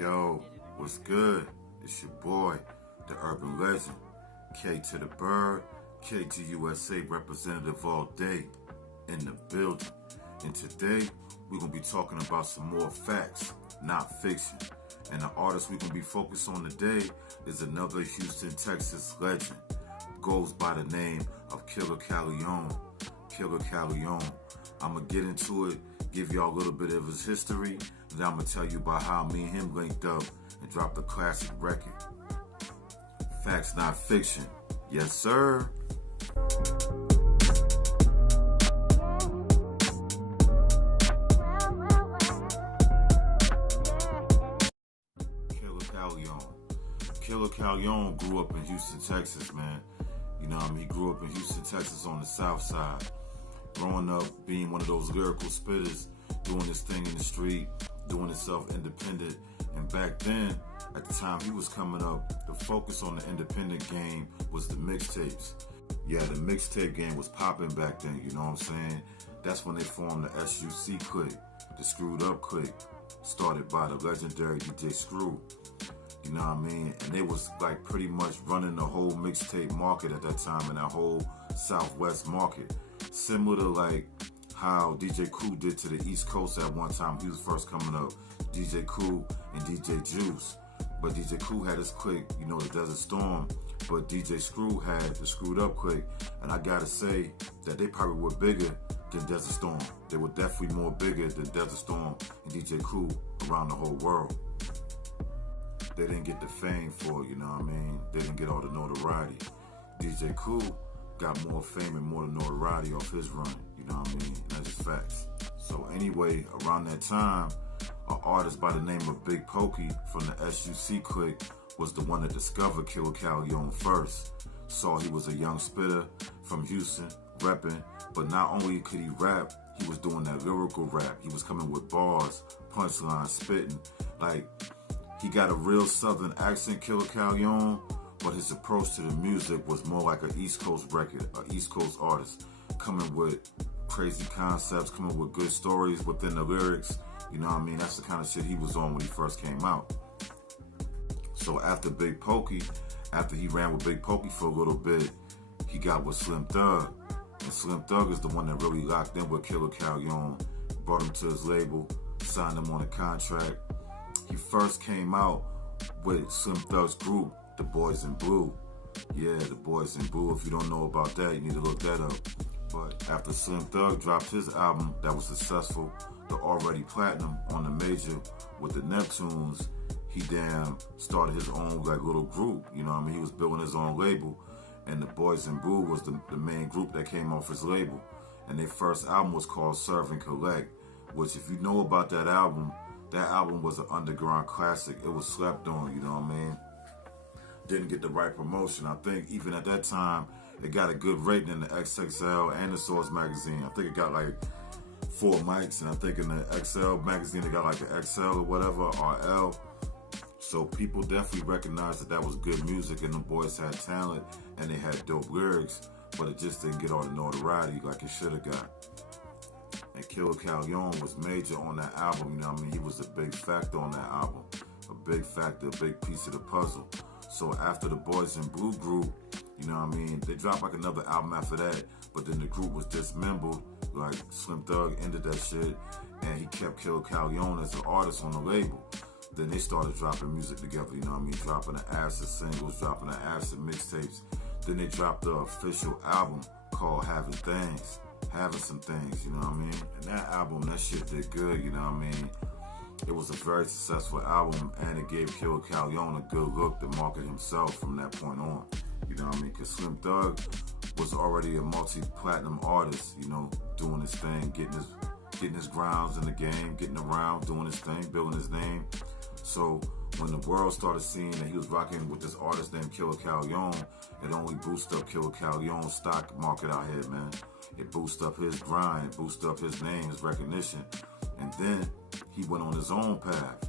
Yo, what's good? It's your boy, the urban legend, K to the Bird, KGUSA representative all day in the building. And today, we're going to be talking about some more facts, not fiction. And the artist we're going to be focused on today is another Houston, Texas legend. Goes by the name of Killa Kyleon. Killa Kyleon. I'm going to get into it, give y'all a little bit of his history, and then I'm going to tell you about how me and him linked up and dropped a classic record. Facts, not fiction. Yes, sir. Killa Kyleon. Killa Kyleon grew up in Houston, Texas, man. You know what I mean? He grew up in Houston, Texas on the south side. Growing up, being one of those lyrical spitters, doing his thing in the street, doing himself independent. And back then, at the time he was coming up, the focus on the independent game was the mixtapes. Yeah, the mixtape game was popping back then, you know what I'm saying? That's when they formed the SUC clique, the Screwed Up clique, started by the legendary DJ Screw. You know what I mean? And they was like pretty much running the whole mixtape market at that time in that whole Southwest market. Similar to like how DJ Kool did to the East Coast at one time. He was first coming up, DJ Kool and DJ Juice. But DJ Kool had his clique, you know, the Desert Storm. But DJ Screw had the Screwed Up clique. And I gotta say that they probably were bigger than Desert Storm. They were definitely more bigger than Desert Storm and DJ Kool around the whole world. They didn't get the fame for it, you know what I mean? They didn't get all the notoriety. DJ Kool got more fame and more notoriety off his run, you know what I mean? And that's just facts. So anyway, around that time, an artist by the name of Big Pokey from the SUC clique was the one that discovered Killa Kyleon first. Saw he was a young spitter from Houston, repping, but not only could he rap, he was doing that lyrical rap. He was coming with bars, punchlines, spitting. Like, he got a real southern accent, Killa Kyleon, but his approach to the music was more like an East Coast record, an East Coast artist, coming with crazy concepts, coming with good stories within the lyrics. You know what I mean? That's the kind of shit he was on when he first came out. So after Big Pokey, after he ran with Big Pokey for a little bit, he got with Slim Thug. And Slim Thug is the one that really locked in with Killa Kyleon, brought him to his label, signed him on a contract. He first came out with Slim Thug's group, the Boys in Blue. Yeah, the Boys in Blue. If you don't know about that, you need to look that up. But after Slim Thug dropped his album that was successful, the already platinum on the major with the Neptunes, he started his own like little group. You know what I mean? He was building his own label. And the Boys in Blue was the main group that came off his label. And their first album was called Serve and Collect, which if you know about that album was an underground classic. It was slept on, you know what I mean? Didn't get the right promotion. I think even at that time, it got a good rating in the XXL and the Source magazine. I think it got like 4 mics, and I think in the XL magazine, it got like an XL or whatever, RL. So people definitely recognized that was good music, and the boys had talent, and they had dope lyrics, but it just didn't get all the notoriety like it should have got. And Killa Kyleon was major on that album, you know what I mean? He was a big factor on that album. A big factor, a big piece of the puzzle. So after the Boys in Blue group, you know what I mean, they dropped like another album after that, but then the group was dismembered, like Slim Thug ended that shit, and he kept Killa Kyleon as an artist on the label. Then they started dropping music together, you know what I mean, dropping the acid singles, dropping the acid mixtapes. Then they dropped the official album called Having Some Things, you know what I mean? And that album, that shit did good, you know what I mean? It was a very successful album, and it gave Killa Kyleon a good look to market himself from that point on. You know what I mean? Because Slim Thug was already a multi-platinum artist, you know, doing his thing, getting his grounds in the game, getting around, doing his thing, building his name. So when the world started seeing that he was rocking with this artist named Killa Kyleon, it only boosted up Killa Kyleon's stock market out here, man. It boosted up his grind, boosted up his name, his recognition. And then he went on his own path.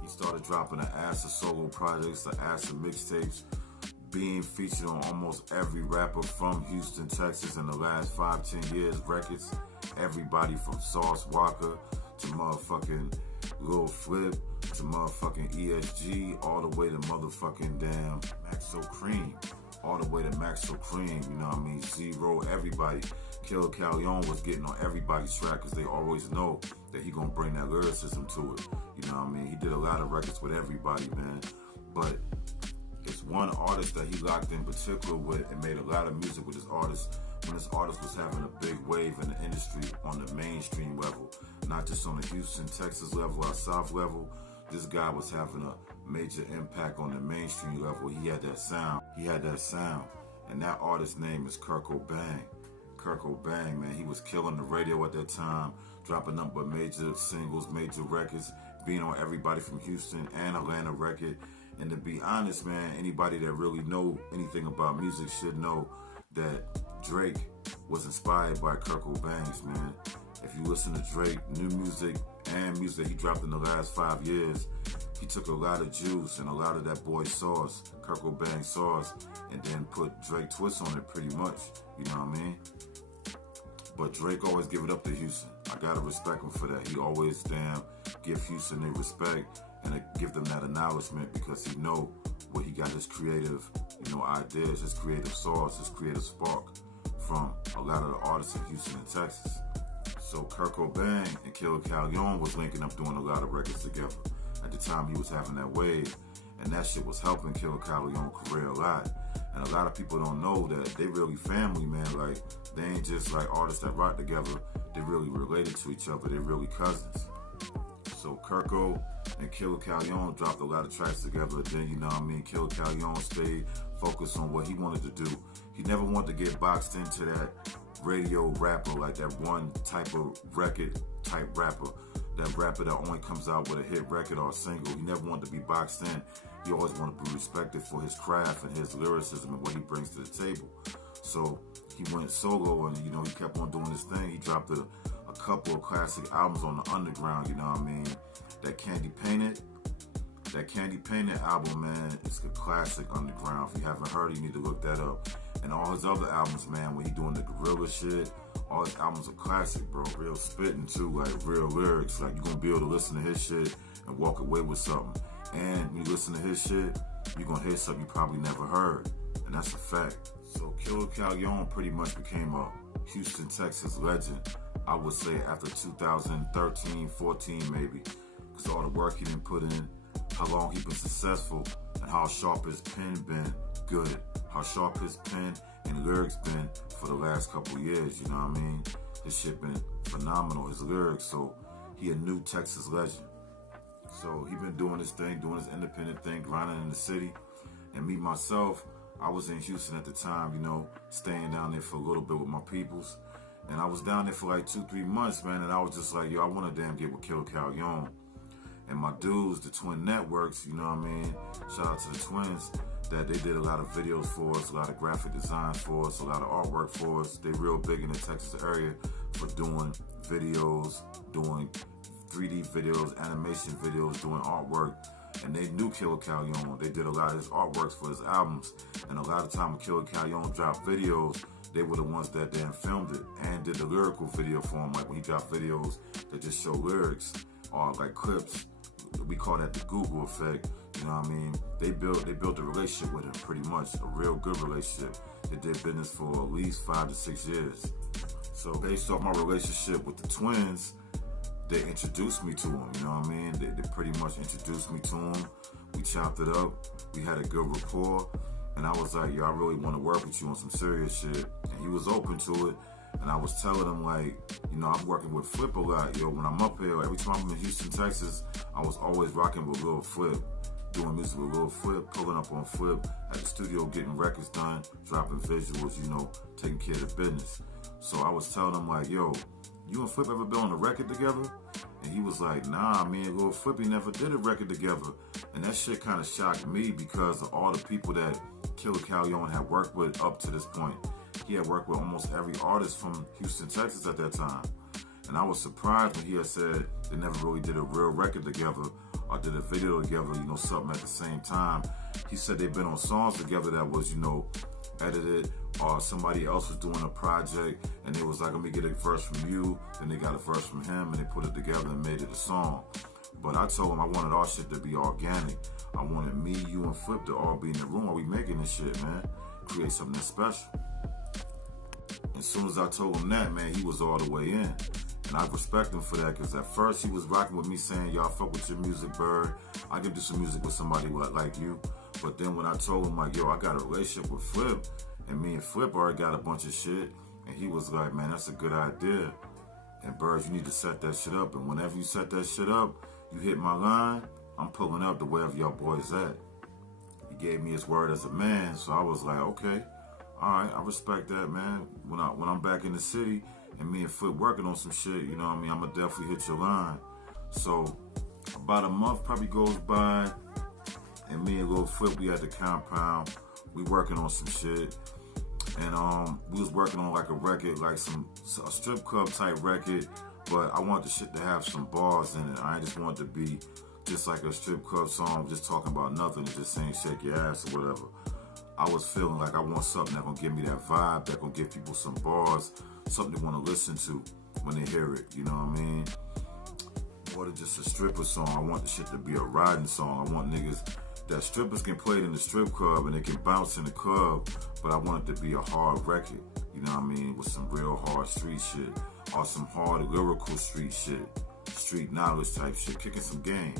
He started dropping the acid solo projects, the acid mixtapes, being featured on almost every rapper from Houston, Texas in the last 5-10 years records. Everybody from Sauce Walker to motherfucking Lil Flip to motherfucking ESG, all the way to motherfucking damn Maxo Cream, all the way to Maxo Cream, you know what I mean? Zero, everybody. Killa Kyleon was getting on everybody's track because they always know that he gonna bring that lyricism to it. You know what I mean? He did a lot of records with everybody, man. But it's one artist that he locked in particular with and made a lot of music with this artist when this artist was having a big wave in the industry on the mainstream level, not just on the Houston, Texas level or South level. This guy was having a major impact on the mainstream level. He had that sound. And that artist's name is Kurt Cobain. Kurt Cobain, man, he was killing the radio at that time, dropping up with major singles, major records, being on everybody from Houston and Atlanta record. And to be honest, man, anybody that really know anything about music should know that Drake was inspired by Kurt Cobain's, man. If you listen to Drake, new music and music he dropped in the last 5 years, he took a lot of juice and a lot of that boy sauce, Kurt Cobain sauce, and then put Drake twist on it pretty much, you know what I mean? But Drake always give it up to Houston. I gotta respect him for that. He always give Houston their respect and give them that acknowledgement because he know where he got his creative, ideas, his creative sauce, his creative spark from a lot of the artists in Houston and Texas. So Kurt Cobain and Killa Kyleon was linking up doing a lot of records together. At the time he was having that wave, and that shit was helping Killa Kyleon's career a lot. And a lot of people don't know that they really family, man. Like, they ain't just like artists that rock together. They really related to each other. They're really cousins. So Kirko and Killa Kyleon dropped a lot of tracks together. Then, Killa Kyleon stayed focused on what he wanted to do. He never wanted to get boxed into that radio rapper, like that one type of record type rapper. That rapper that only comes out with a hit record or a single. He never wanted to be boxed in. He always wanted to be respected for his craft and his lyricism and what he brings to the table. So he went solo and, he kept on doing his thing. He dropped a couple of classic albums on the underground, you know what I mean? That Candy Painted album, man, it's a classic underground. If you haven't heard it, you need to look that up. And all his other albums, man, when he doing the gorilla shit, all his albums are classic, bro. Real spitting too, like real lyrics. Like, you're gonna be able to listen to his shit and walk away with something. And when you listen to his shit, you're gonna hear something you probably never heard. And that's a fact. So Killa Kyleon pretty much became a Houston, Texas legend, I would say after 2013, 14 maybe. Because all the work he done put in, how long he been successful, and how sharp his pen been good. How sharp his pen and lyrics been for the last couple of years, you know what I mean? His shit been phenomenal, his lyrics. So he a new Texas legend. So he been doing his thing, doing his independent thing, grinding in the city. And me, myself, I was in Houston at the time, staying down there for a little bit with my peoples. And I was down there for like 2-3 months, man. And I was just like, yo, I want to damn get with Killa Kyleon. And my dudes, the Twin Networks, you know what I mean? Shout out to the twins, that they did a lot of videos for us, a lot of graphic designs for us, a lot of artwork for us. They real big in the Texas area for doing videos, doing 3D videos, animation videos, doing artwork. And they knew Killa Kyleon. They did a lot of his artworks for his albums. And a lot of time when Killa Kyleon dropped videos, they were the ones that then filmed it and did the lyrical video for him. Like when he dropped videos that just show lyrics or like clips, we call that the Google effect. You know what I mean? They built a relationship with him pretty much, a real good relationship. They did business for at least 5 to 6 years. So based off my relationship with the twins, they introduced me to him, you know what I mean? They pretty much introduced me to him. We chopped it up. We had a good rapport. And I was like, yo, I really want to work with you on some serious shit. And he was open to it. And I was telling him, like, I'm working with Flip a lot. Yo, when I'm up here, every time I'm in Houston, Texas, I was always rocking with Lil Flip, doing music with Lil Flip, pulling up on Flip at the studio, getting records done, dropping visuals, taking care of the business. So I was telling him, like, yo, you and Flip ever been on a record together? And he was like, nah, me and Lil Flippy never did a record together. And that shit kind of shocked me because of all the people that Killa Kyleon had worked with up to this point. He had worked with almost every artist from Houston, Texas at that time. And I was surprised when he had said they never really did a real record together or did a video together, something at the same time. He said they've been on songs together that was, edited, or somebody else was doing a project and they was like, let me get a verse from you, then they got a verse from him and they put it together and made it a song. But I told him I wanted our shit to be organic. I wanted me, you, and Flip to all be in the room while we making this shit, man. Create something special. As soon as I told him that, man, he was all the way in. And I respect him for that, because at first he was rocking with me saying, y'all fuck with your music, Bird. I can do some music with somebody like you. But then when I told him, like, yo, I got a relationship with Flip, and me and Flip already got a bunch of shit, and he was like, man, that's a good idea. And Bird, you need to set that shit up. And whenever you set that shit up, you hit my line, I'm pulling up to wherever y'all boys at. He gave me his word as a man, so I was like, okay, all right, I respect that, man. When I'm back in the city and me and Flip working on some shit, you know what I mean, I'm gonna definitely hit your line. So about a month probably goes by, and me and Lil Flip, we at the compound, we working on some shit. And we was working on like a record, like a strip club type record, but I want the shit to have some bars in it. I ain't just want it to be just like a strip club song, just talking about nothing, just saying shake your ass or whatever. I was feeling like I want something that gonna give me that vibe, that gonna give people some bars, something they wanna listen to when they hear it, you know what I mean? More than just a stripper song, I want the shit to be a riding song. I want niggas that strippers can play it in the strip club and they can bounce in the club, but I want it to be a hard record, you know what I mean, with some real hard street shit, or some hard lyrical street shit, street knowledge type shit, kicking some game.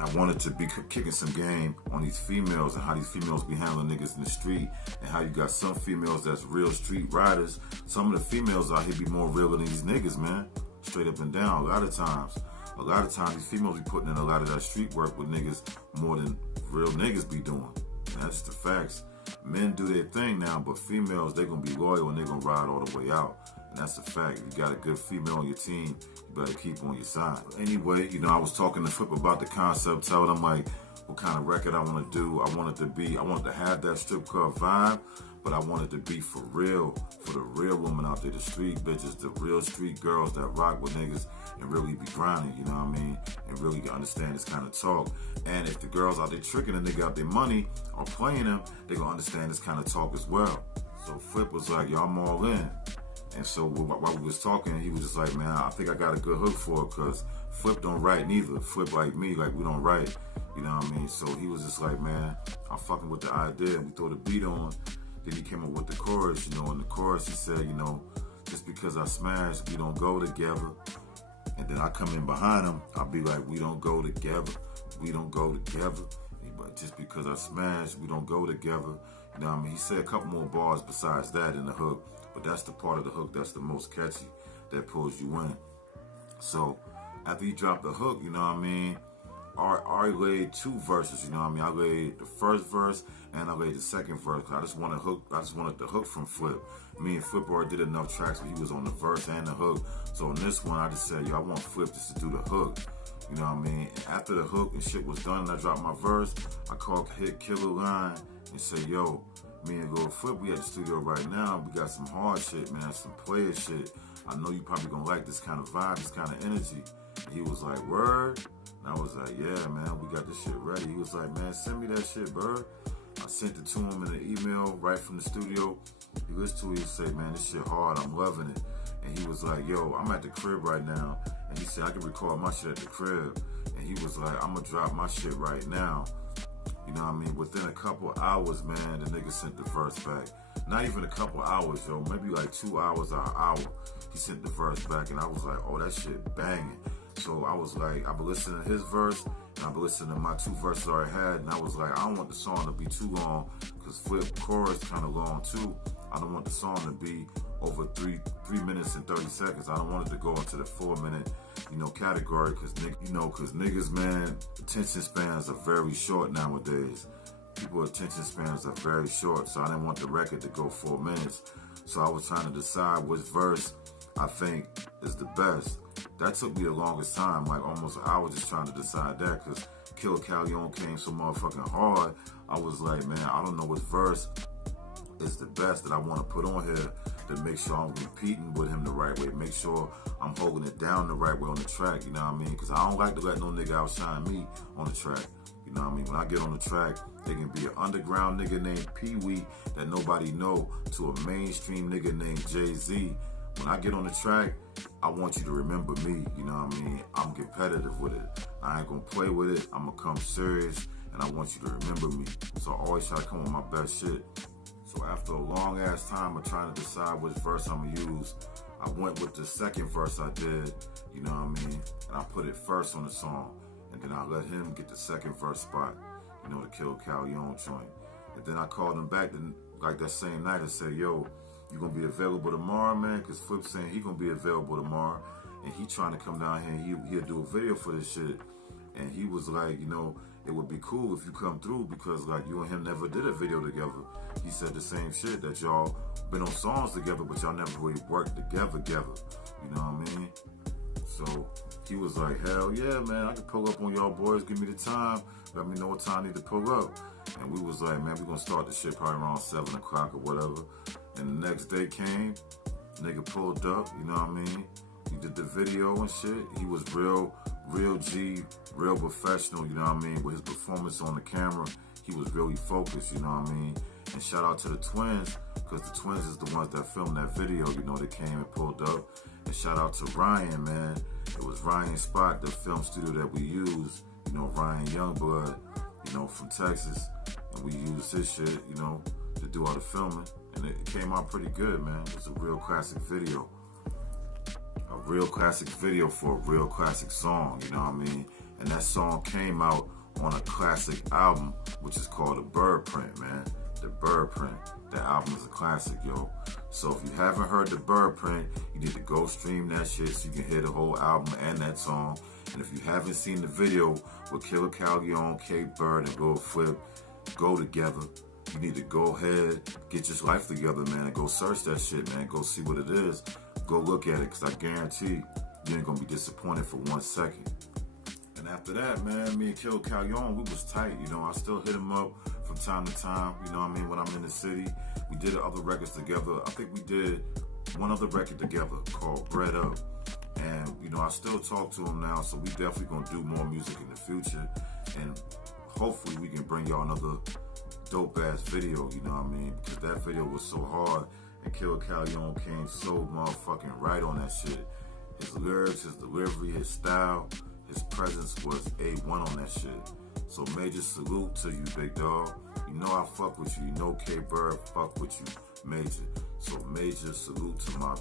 I wanted to be kicking some game on these females and how these females be handling niggas in the street, and how you got some females that's real street riders. Some of the females out here be more real than these niggas, man, straight up and down. A lot of times these females be putting in a lot of that street work with niggas more than real niggas be doing. And that's the facts. Men do their thing now, but females, they gonna be loyal and they gonna ride all the way out. And that's a fact. If you got a good female on your team, you better keep on your side. Anyway, you know, I was talking to Flip about the concept, telling him like what kind of record I want to do. I wanted to have that strip club vibe, but I wanted to be for real, for the real women out there, the street bitches, the real street girls that rock with niggas and really be grinding, you know what I mean? And really understand this kind of talk. And if the girls out there tricking a nigga out their money or playing them, they gonna understand this kind of talk as well. So Flip was like, yo, I'm all in. And so while we was talking, he was just like, man, I think I got a good hook for it, because Flip don't write neither. Flip like me, like we don't write, you know what I mean? So he was just like, man, I'm fucking with the idea. We throw the beat on. Then he came up with the chorus, you know, in the chorus he said, you know, just because I smash, we don't go together. And then I come in behind him, I'll be like, we don't go together. We don't go together. But just because I smash, we don't go together. You know what I mean? He said a couple more bars besides that in the hook, but that's the part of the hook that's the most catchy, that pulls you in. So after he dropped the hook, you know what I mean, I laid two verses, you know what I mean? I laid the first verse and I laid the second verse. I just wanted the hook from Flip. Me and Flip already did enough tracks where he was on the verse and the hook. So on this one, I just said, yo, I want Flip just to do the hook. You know what I mean? And after the hook and shit was done and I dropped my verse, I hit Killa line and said, yo, me and Lil Flip, we at the studio right now. We got some hard shit, man, some player shit. I know you probably gonna like this kind of vibe, this kind of energy. And he was like, word? And I was like, yeah, man, we got this shit ready. He was like, man, send me that shit, Bird. I sent it to him in an email right from the studio. He listened to it, he said, man, this shit hard, I'm loving it. And he was like, yo, I'm at the crib right now. And he said, I can record my shit at the crib. And he was like, I'm gonna drop my shit right now. You know what I mean? Within a couple hours, man, the nigga sent the verse back. Not even a couple hours, yo, maybe like 2 hours or an hour. He sent the verse back, and I was like, oh, that shit banging. So I was like, I've been listening to his verse, and I've been listening to my two verses I already had, and I was like, I don't want the song to be too long, because Flip chorus kind of long too. I don't want the song to be over 3 minutes and 30 seconds. I don't want it to go into the 4 minute, you know, category, because niggas, man, attention spans are very short nowadays. People's attention spans are very short, so I didn't want the record to go 4 minutes. So I was trying to decide which verse I think is the best. That took me the longest time, like almost an hour just trying to decide that, because Killa Kyleon came so motherfucking hard. I was like, man, I don't know which verse is the best that I want to put on here to make sure I'm repeating with him the right way, make sure I'm holding it down the right way on the track, you know what I mean? Because I don't like to let no nigga outshine me on the track, you know what I mean? When I get on the track, they can be an underground nigga named Pee Wee that nobody know to a mainstream nigga named Jay-Z, when I get on the track, I want you to remember me, you know what I mean? I'm competitive with it. I ain't gonna play with it. I'm gonna come serious, and I want you to remember me. So I always try to come with my best shit. So after a long ass time of trying to decide which verse I'm gonna use, I went with the second verse I did, you know what I mean? And I put it first on the song. And then I let him get the second verse spot, you know, the Killa Kyleon joint. And then I called him back like that same night and said, yo, you gonna be available tomorrow, man? Cause Flip saying he gonna be available tomorrow. And he trying to come down here and he'll do a video for this shit. And he was like, you know, it would be cool if you come through because like you and him never did a video together. He said the same shit, that y'all been on songs together, but y'all never really worked together. You know what I mean? So he was like, hell yeah, man, I can pull up on y'all boys. Give me the time. Let me know what time I need to pull up. And we was like, man, we gonna start the shit probably around 7 o'clock or whatever. And the next day came, nigga pulled up, you know what I mean? He did the video and shit. He was real G, real professional, you know what I mean? With his performance on the camera, he was really focused, you know what I mean? And shout out to the twins, because the twins is the ones that filmed that video, you know, they came and pulled up. And shout out to Ryan, man. It was Ryan's spot, the film studio that we used, you know, Ryan Youngblood, you know, from Texas. And we used his shit, you know, to do all the filming. And it came out pretty good, man. It was a real classic video. A real classic video for a real classic song, you know what I mean? And that song came out on a classic album, which is called The Bird Print, man. The Bird Print. That album is a classic, yo. So if you haven't heard The Bird Print, you need to go stream that shit so you can hear the whole album and that song. And if you haven't seen the video with Killa Kyleon, K-Bird, and Lil Flip go together, you need to go ahead, get your life together, man, and go search that shit, man. Go see what it is. Go look at it, because I guarantee you ain't gonna be disappointed for 1 second. And after that, man, me and Killa Kyleon, we was tight, you know. I still hit him up from time to time, you know what I mean, when I'm in the city. We did other records together. I think we did one other record together called Bread Up. And, you know, I still talk to him now, so we definitely gonna do more music in the future. And hopefully we can bring y'all another dope-ass video, you know what I mean? Because that video was so hard, and Killa Kyleon came so motherfucking right on that shit. His lyrics, his delivery, his style, his presence was A1 on that shit. So major salute to you, big dog. You know I fuck with you. You know K-Bird fuck with you, major. So major salute to my